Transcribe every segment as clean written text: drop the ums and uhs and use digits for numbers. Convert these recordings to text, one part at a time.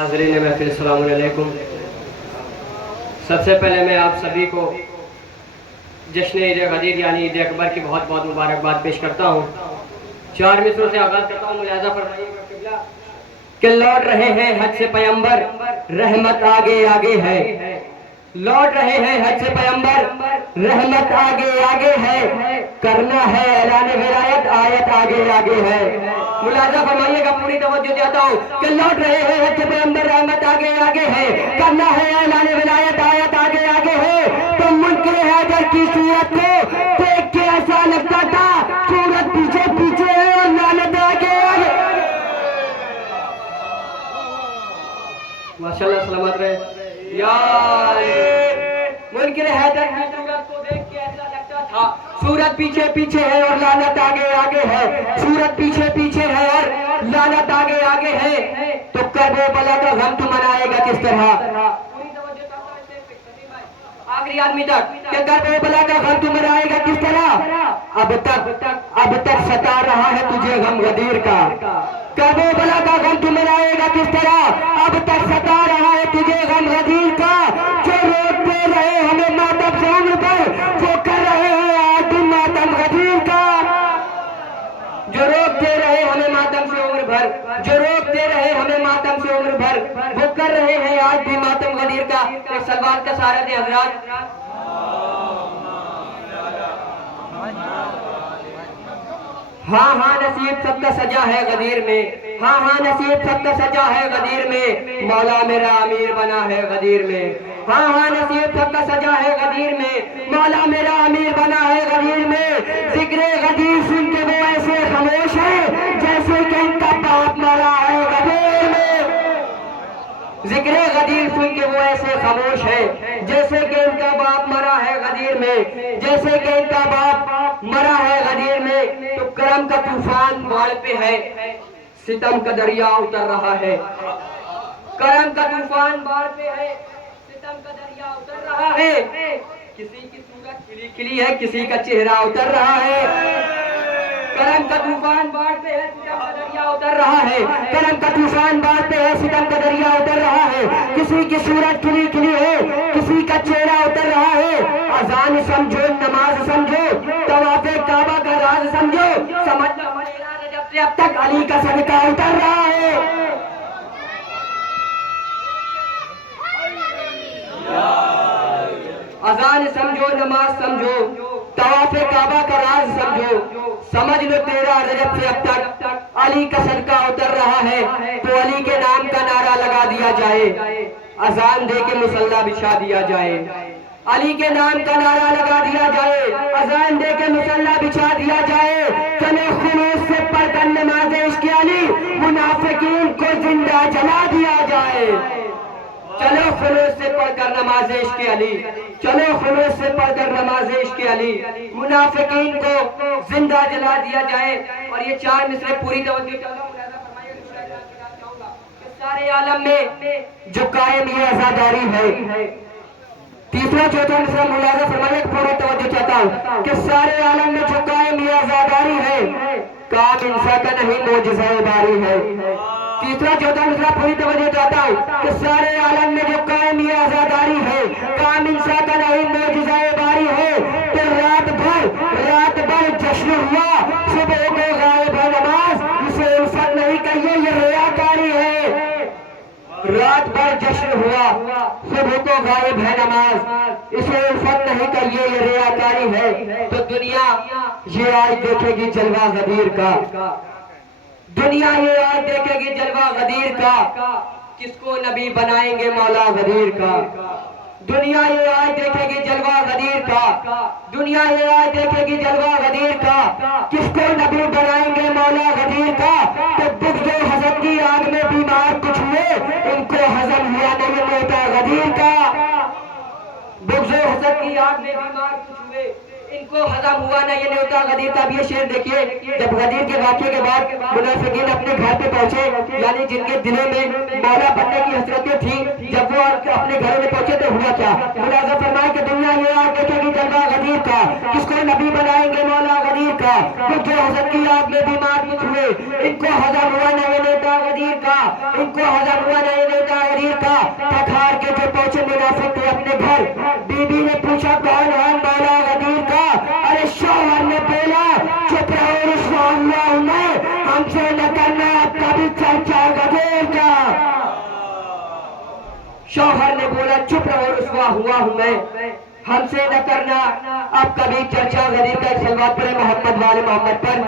नाज़रीन महफ़िल, अस्सलामु अलैकुम। सबसे पहले मैं आप सभी को जश्न ईद गदीर यानी ईद अकबर की बहुत बहुत मुबारकबाद पेश करता हूँ। चार मिसरों से आगाज़ करता हूँ। मुलाज़ा फरमाइएगा कि लौट रहे हैं हज से पैगंबर, रहमत आगे आगे है। लौट रहे हैं हज से पैगंबर, रहमत आगे आगे है। करना है ऐलान विलायत, आयत आगे आगे है। मुलाज़ा फरमाइएगा, पूरी तवज्जो देता हूँ कि लौट रहे हैं हज से पैगंबर, रहमत आगे आगे है। करना है ऐलान विलायत, आयत आगे आगे है। तो मुनकिर हैदर की सूरत को देख के ऐसा लगता था सूरत पीछे पीछे है और लानत आगे आगे। माशाल्लाह, सलामत रहे। मुनकिर हैदर की सूरत को देख के ऐसा लगता था सूरत पीछे पीछे है और लानत आगे आगे है। सूरत पीछे पीछे है और लानत आगे आगे है। तो करबला का गम तू मनाएगा किस तरह? आखिरी आदमी तक कि करबला का गम तू मनाएगा किस तरह? अब तक सता रहा है तुझे गम गदीर का। करबला का गम तू मनाएगा किस तरह? अब तक सता रहा है तुझे गम गदीर का। जो रोकते रहे हमें मातम से उम्र पर, वो कर रहे हैं आज भी मातम गदीर का। जो रोकते रहे हमें मातम से उम्र भर, जो रोकते रहे हमें मातम से उम्र भर, वो कर रहे हैं आज भी मातम गदीर का। एक सलवात का सहारा दे हजरात। हाँ हाँ नसीब सबका सजा है गदीर में, हाँ हाँ नसीब सबका सजा है गदीर में। मौला मेरा अमीर बना है गदीर में। हाँ हाँ नसीब सबका सजा है गदीर में। मौला मेरा अमीर बना है गदीर में। जिक्र गदीर सुन के वो ऐसे खामोश है जैसे कि इनका बाप मरा है गदीर में। जिक्र गदीर सुन के वो ऐसे खामोश है जैसे कि इनका बाप मरा है गदीर में। जैसे कि इनका बाप मरा है गदीर में। तो करम का तूफान बाढ़ पे है, सितम का दरिया उतर रहा है। करम का तूफान बाढ़ पे है, सितम का दरिया उतर रहा है। किसी की सूरत खिली खिली है, किसी का चेहरा उतर रहा है। करम का तूफान बाढ़ पे है, सितम का दरिया उतर रहा है। करम का तूफान बाढ़ पे है, सितम का दरिया उतर रहा है। किसी की सूरत खिली खिली है, किसी का चेहरा उतर रहा है। अजान समझो, नमाज समझो, तवाफे काबा का राज समझो। समझ जब से अब तक अली का सदका उतर रहा है। अजान समझो, नमाज समझो, तवाफे काबा का राज समझो। समझ लो 13 रजब से अब तक अली का सदका उतर रहा है। तो अली के नाम का नारा लगा दिया जाए, अजान दे के मुसल्ला बिछा दिया जाए। अली के नाम का नारा लगा दिया जाए, अजान दे के मुसल्ला बिछा दिया जाए। चलो खुलूस से पढ़कर नमाज इश्क़ अली, मुनाफिकीन को जिंदा जला दिया जाए। चलो खुलूस से पढ़कर नमाज इश्क़ अली, चलो खुलूस से पढ़कर नमाज इश्क़ अली, मुनाफिकीन को जिंदा जला दिया जाए। और ये चार मिसरे पूरी तवज्जो सारे आलम में जो कायम ये आजादारी है। तीसरा चौथा मिसरा मुलाज़ा फरमाइए, पूरी तवज्जो चाहता हूँ कि सारे आलम में जो कायम ये आजादारी है, काम इंसान का नहीं मोजिज़ा बारी है। तीसरा चौथा मिसरा पूरी तवज्जो चाहता हूँ कि सारे आलम में जो कायम ये आजादारी है, काम इंसान का नहीं मोजिज़ा बारी है। तो रात भर जश्न हुआ, सुबह को गायब है नमाज, इसे उल्फत नहीं कहिए ये रियाकारी है। रात भर जश्न हुआ, सुबह को गायब है नमाज, इसे उल्फत नहीं कहिए ये रियाकारी है। तो दुनिया ये आज देखेगी जलवा गदीर का, दुनिया ये आज देखेगी जलवा गदीर का। किसको नबी बनाएंगे मौला गदीर का? दुनिया ये आज देखेगी जलवा गदीर का, दुनिया ये आज देखेगी जलवा गदीर का। किसको नबी बनाएंगे मौला गदीर का? तो बुग़्ज़ हसद की आग में बीमार कुछ हुए, इनको हजम हुआ नहीं मोटा गदीर का। बुग़्ज़ हसद की आग में बीमार कुछ हुए, इनको हजम हुआ ना ये न्योता गदीर का। भी ये शेर देखिए, जब गदीर के वाक़े के बाद मुनाफिकीन अपने घर पे पहुंचे, यानी जिनके दिलों में मौला बनने की हसरतें थी, जब वो अपने घरों में पहुंचे तो हुआ क्या? मुलाज़ा फरमाए कि दुनिया ये आज देखेगी जलवा गदीर का, किसको नबी बनाएंगे मौला गदीर का। तो जो हसद की आग में बीमार कुछ हुए, इनको हजम हुआ ना ये न्योता गदीर का, इनको हजम हुआ ना ये न्योता मुनाफिक थे अपने घर। बीबी ने पूछा कौन है मौला गदीर का? अरे शौहर ने बोला चुप रहो रुसवा हुआ हूं मैं, हमसे न करना अब कभी चर्चा गदीर का। शौहर ने बोला चुप रहो रुसवा हुआ हूं मैं, हमसे न करना अब कभी चर्चा गदीर का। सलवात पढ़े मोहम्मद वाले मोहम्मद पर।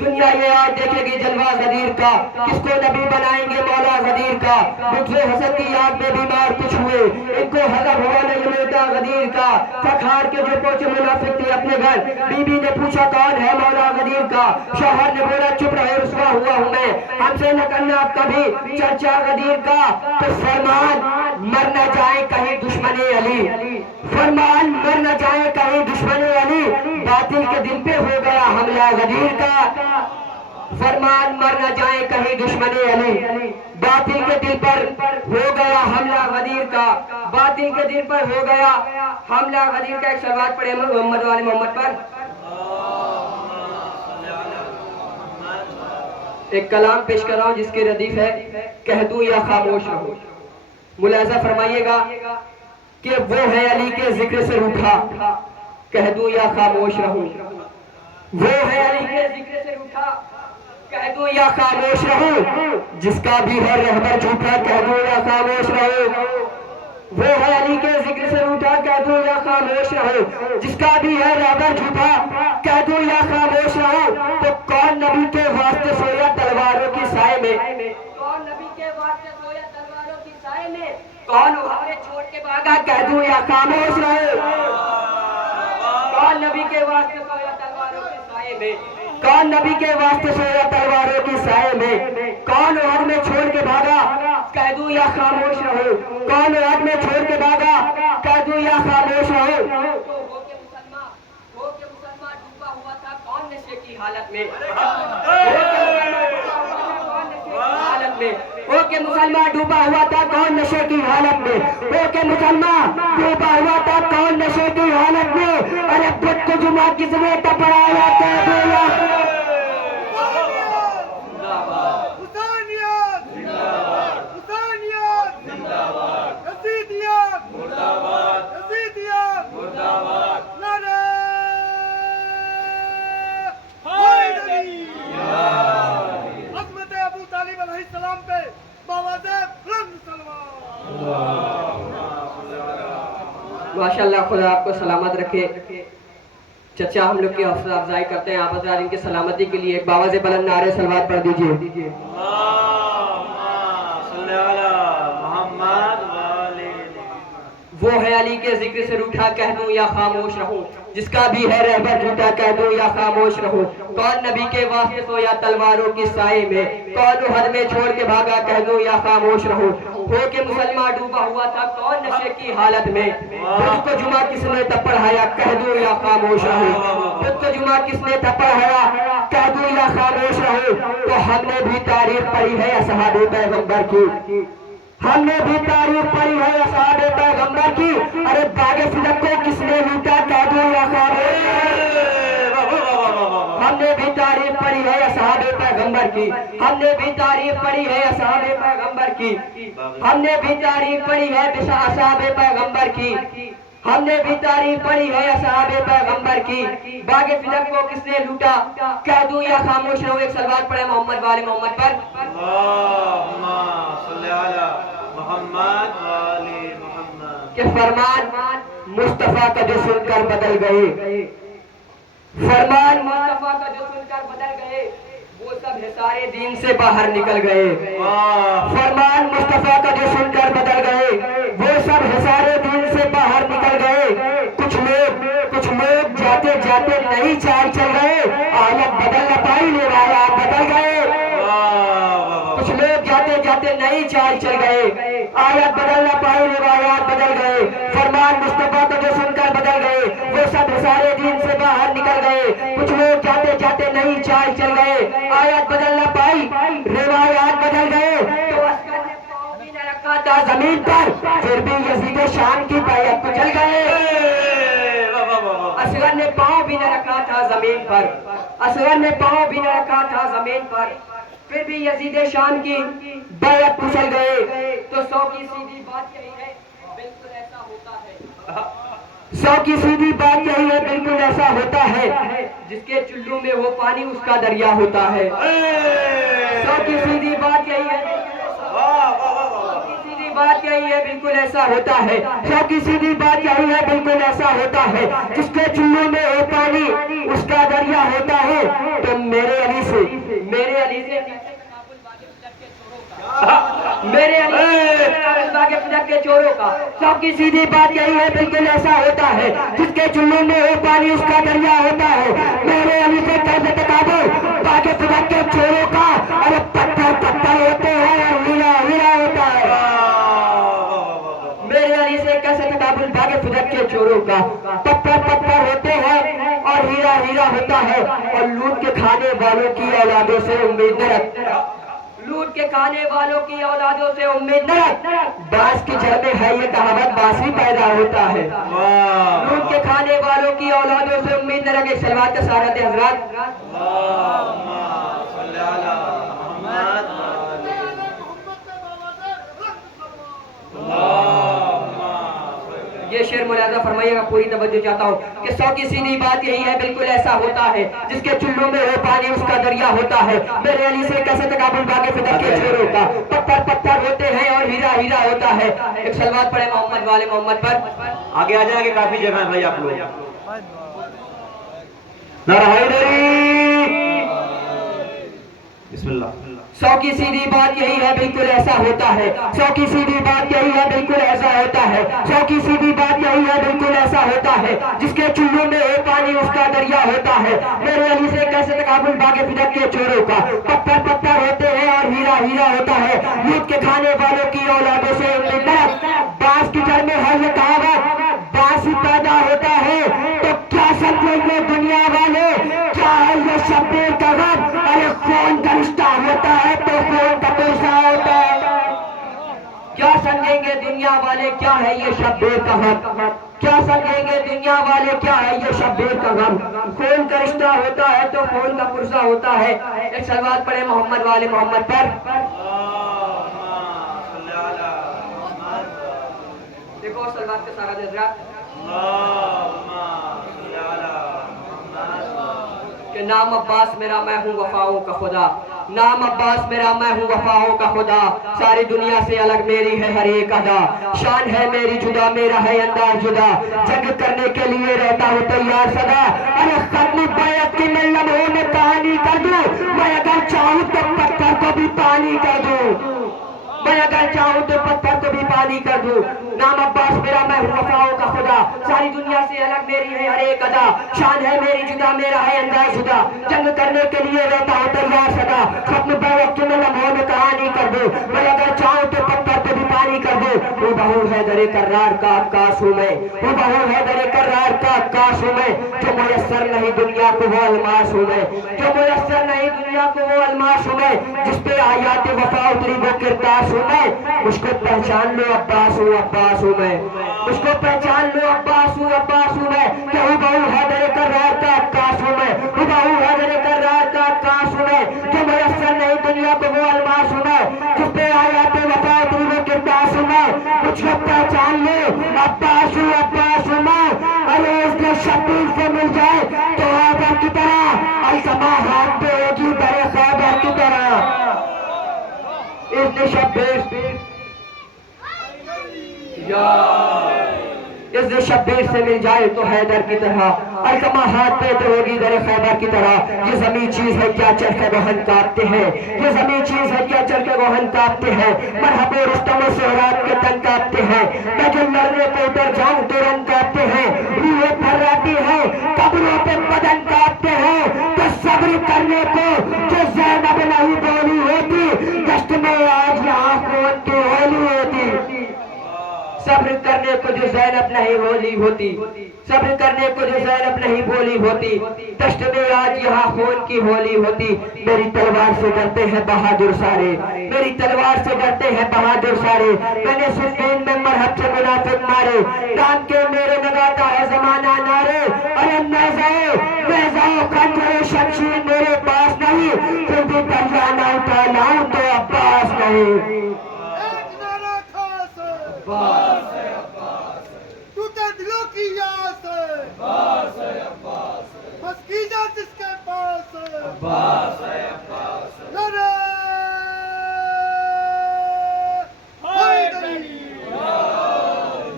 दुनिया ये आज देखेगी जलवा गदीर का, किसको नबी बनाएंगे मौला गदीर का। मुझे हसद की आग में बीमार कुछ हुए, इनको हजम हुआ नहीं मिलता गदीर का। फखार के जो पहुंचे मुनाफिक थे अपने घर। बीबी ने पूछा कौन है मौला गदीर का? शौहर ने बोला चुप रहे रुसवा हुआ हूं मैं, हमसे न करना कभी चर्चा गदीर का। तो फरमान मर न जाए कहीं दुश्मने अली, फरमान मर न जाए कहीं दुश्मने अली, बातिल के दिल पे हो गया हमला गदीर का। फरमान मर न जाए कहीं दुश्मने अली, बातिल के दिल पर हो गया हमला गदीर का। बातिल के दिल पर हो गया हमला गदीर का। एक सलवात पढ़े मोहम्मद वाले मोहम्मद पर। एक कलाम पेश कर रहा हूं जिसकी रदीफ है कह दूं या खामोश रहूं। मुलाजा फरमाइएगा कि वो है अली के जिक्र से रूठा, कह दूं या खामोश रहूं। वो है अली के जिक्र से रूठा, कह दूं या खामोश रहूं। जिसका भी है रहबर झूठा, कह दूं या खामोश रहूं। वो है अली के जिक्र से रूठा, कह दूं या खामोश रहूं। जिसका भी है रहबर झूठा, कह दूं या खामोश रहूं। तो कौन नबी के वास्ते सोया तलवारों की साए में, कौन नबी के वास्ते सोया तलवारों की साए में, कौन उन्हें छोड़ के भागा, कह दूं या खामोश रहूं। कौन नबी के वास्ते सोया तलवारों की साए में, कौन नबी के वास्ते सोया तलवारों की साए में, कौन उहद में छोड़ के भागा, कह दूं या खामोश रहो। कौन उहद में छोड़ के भागा, कह दूं या खामोश रहो। हो के मुसलमान डूबा हुआ था कौन नशे की हालत में, हो के मुसलमान डूबा हुआ था कौन नशे की हालत में, हो के मुसलमान डूबा हुआ था कौन नशे की हालत में। अरे बुत को जुमा किसने टपराया, कह बोला माशाल्लाह। खुदा आपको सलामत रखे। चचा हम लोग की हौसला अफजाई करते हैं, आप हज़रात इनकी सलामती के लिए एक बाबा से बुलंद नारे सलवात पढ़ दीजिए। वो है अली के जिक्र से रूठा, कह दूं या खामोश रहूं। जिसका भी है रहबर झूठा, कह दूं या खामोश रहूं। कौन नबी के वास्ते सोया तलवारों की साए में, कौन उहद में छोड़ के भागा, कह दूं या खामोश रहूं। हो के मुसलमान डूबा हुआ था कौन नशे की हालत में, खुद को जुमा किसने पढ़ाया, कह दूं या खामोश रहूं। खुद को जुमा किसने पढ़ाया, कह दूं या खामोश रहूं। तो हमने भी तारीफ पढ़ी है असहाबे पैगंबर की, हमने भी तारीफ पढ़ी है असहाबे पैगंबर की। अरे बागे फिलक को किसने लूटा, कह दूं या खामोश। हमने भी तारीफ पढ़ी है असहाबे पैगंबर की, हमने भी तारीफ पढ़ी है असहाबे पैगंबर की, हमने भी तारीफ पढ़ी है असहाबे पैगंबर की, हमने भी तारीफ पढ़ी है असहाबे पैगंबर की। बागे फिलक को किसने लूटा, कह दूं या खामोश रहूं। एक सलवात पढ़े मोहम्मद वाले मोहम्मद पर। के फरमान मुस्तफा का जो सुनकर बदल गए, फरमान मुस्तफा का जो सुनकर बदल गए, वो सब सारे दीन से बाहर निकल गए। फरमान मुस्तफा का जो सुनकर बदल गए, वो सब सारे दीन से बाहर निकल गए। कुछ लोग जाते जाते नई चाल चल गए, आयत बदल न पाई रिवायात बदल गए। कुछ लोग जाते जाते नई चाल चल गए, आयत बदल न पाई रिवायात बदल गए। फरमान मुस्तफा का जो सुनकर बदल गए, वो सब सारे दीन से बाहर निकल गए। कुछ लोग जाते जाते नई चाल चल गए, आयत बदल न पाई रिवायात बदल गए। तो अस्कर ने पाँव भी न रखा था जमीन पर, फिर भी यजीद शाम की बैत को चल गए। असगर ने पाँव भी न रखा था जमीन पर, असगर ने पाँव भी न रखा था जमीन पर, फिर भी यजीद शाम की बैत कुचल गए। तो 100 की सीधी बात यही है, बिल्कुल ऐसा होता है। 100 की सीधी बात यही है, बिल्कुल ऐसा होता है। जिसके चुल्लू में हो पानी उसका दरिया होता है। 100 की सीधी बात यही है, बात यही है, बिल्कुल ऐसा होता है। 100 की सीधी बात यही है, बिल्कुल ऐसा होता है। जिसके चुल्लू में हो पानी उसका दरिया होता है। तो मेरे अली से मेरे अली के चोरों का 100 की सीधी बात यही है, बिल्कुल ऐसा होता है। जिसके चुल्लू में हो पानी उसका दरिया होता है। मेरे अली से कैसे तकाबुल बागे खुदा के चोरों का। अरे पत्थर पत्थर होते हैं और हीरा हीरा होता है। मेरे अली से कैसे तकाबुल बागे खुदा के चोरों का। पत्थर पत्थर होते हैं और हीरा हीरा होता है। और लूट के खाने वालों की औलादों से उम्मीद न रख, लूट के खाने वालों की औलादों से उम्मीद न रख। बांस की जड़ में है ये कहावत, बांस ही पैदा होता है। लूट के खाने वालों की औलादों से उम्मीद न रखे। सलवात का सहारा दे हजरात। ये शेर मुलाजा फरमाइएगा, पूरी तवज्जो चाहता हूँ कि 100 की सीधी बात यही है, बिल्कुल ऐसा होता है। जिसके चुल्लू में हो पानी उसका दरिया होता है। मेरे अली से कैसे तकाबुल बागे फिदा के चोरों का। पत्थर पत्थर होते हैं और हीरा हीरा होता है। एक सलवात पढ़े मोहम्मद वाले मोहम्मद पर। आगे आ जाएंगे, काफी जगह है भाई आप लोग। नारा हैदरी, बिस्मिल्लाह। 100 की सीधी बात यही है, बिल्कुल ऐसा होता है। 100 की सीधी बात यही है, बिल्कुल ऐसा होता है। 100 की सीधी बात यही है, बिल्कुल ऐसा होता है। जिसके चुल्लू में हो पानी उसका दरिया होता है। मेरे अली से कैसे तकाबुल बागे फिदक के चोरों का। पत्थर पत्थर होते हैं और हीरा हीरा होता है। लूट के खाने वालों की औलादों से बांस की जड़ में है ये कहावत, बांस ही पैदा होता है। तो क्या समझेंगे दुनिया वाले, क्या है ये शब्बीर का गम। अरे कौन का रिश्ता होता है तो कौन का पैसा होता है। क्या समझेंगे दुनिया वाले, क्या है ये शब्बीर का गम। क्या समझेंगे दुनिया वाले, क्या है ये शब्बीर का गम। खून का रिश्ता होता है तो खून का पुरसा होता है। एक सलवात पढ़े मोहम्मद वाले मोहम्मद पर। देखो सलवात का सारा नजरा कि नाम अब्बास मेरा मैं हूँ वफाओं का खुदा। नाम अब्बास मेरा मैं हूँ वफाओं का खुदा। सारी दुनिया से अलग मेरी है हर एक अदा। शान है मेरी जुदा, मेरा है अंदाज जुदा। जंग करने के लिए रहता हूँ तैयार सदा। अरे खत्म बैत की मैं लम्हों में कहानी कर दूं। मैं अगर चाहूँ तो पत्थर को भी पानी कर दूं। मैं अगर चाहूँ तो पत्थर को भी पानी कर दूं। नाम अब्बास मेरा मैं हूँ वफाओं का खुदा। सारी दुनिया से अलग मेरी है हर एक अदा। शान है मेरी जुदा, मेरा है अंदाज जुदा। जंग करने के लिए रहता हूँ तैयार सदा। खत्म बैत की मैं लम्हों में कहानी कर दूं। मैं अगर चाहूँ तो पत्थर को भी पानी कर दूं। वो बहु है दरे कर्रार का आकाश हूँ मैं। वो बहु है दरे कर्रार का आकाश हूँ मैं। जो मुयस्सर नहीं दुनिया को वो अलमास हूँ मैं। जो मुयस्सर नहीं दुनिया को वो अलमास हूँ मैं। जिस पे आयात वफा उतरी वो किरदार हूँ मैं। मुझको पहचान लो अब्बास हूँ, अब्बास हूँ मैं। मुझको पहचान लो अब्बास हूँ, अब्बास हूँ मैं। क्या हुबहू हैदर कर्रार का आकाश हूँ मैं। हुबहू हैदर कर्रार का आकाश हूँ मैं। जो मुयस्सर नहीं दुनिया को वो अलमास हूँ मैं। जिस पे आयात वफा उतरी वो किरदार हूँ मैं। मुझको पहचान लो अब्बास हूँ, अब्बास हूँ मैं। अरे इसलिए शब्बीर से मिल जाए तो हैदर की तरह अलसमा हाथ पे होगी दरे खैबर की तरह। इसने शब्बीर इसने शब्बीर से मिल जाए तो हैदर की तरह अलकमा हाथ पे तो होगी दरे खैबर की तरह। ये जमीन चीज है क्या चल के रोहन काटते हैं। ये जमीन चीज है क्या चल के रोहन काटते हैं। मरहबो रुस्तम सोहराब के तन काटते हैं। मैं जो लड़ने को उतर जाऊं तो रंग काटते हैं। रूहें फर्राती है कब्रों पे बदन काटते हैं। तो सब्र करने को जो ज़ैनब नहीं बोली होती, दश्त में आज यहाँ कौन की होली होती। सब्र करने को जो ज़ैनब नहीं बोली होती, सब्र करने को जो ज़ैनब नहीं बोली होती, दश्त में आज यहाँ खून की होली होती। मेरी तलवार से डरते हैं बहादुर सारे, मेरी तलवार से डरते हैं बहादुर सारे। मैंने सिफ़ीन में मरहब से मुनाफिक मारे, नाम के मेरे लगाता है जमाना नारे। अरे नेज़ाओ खंजर शमशीर मेरे पास नहीं, फिर भी दरिया ना उतार रहे। एक नारा खास है, टूटे दिलों की आस है, बस की जा जिसके पास नारे हैदरी।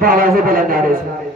बाबा से बुलंद नारे से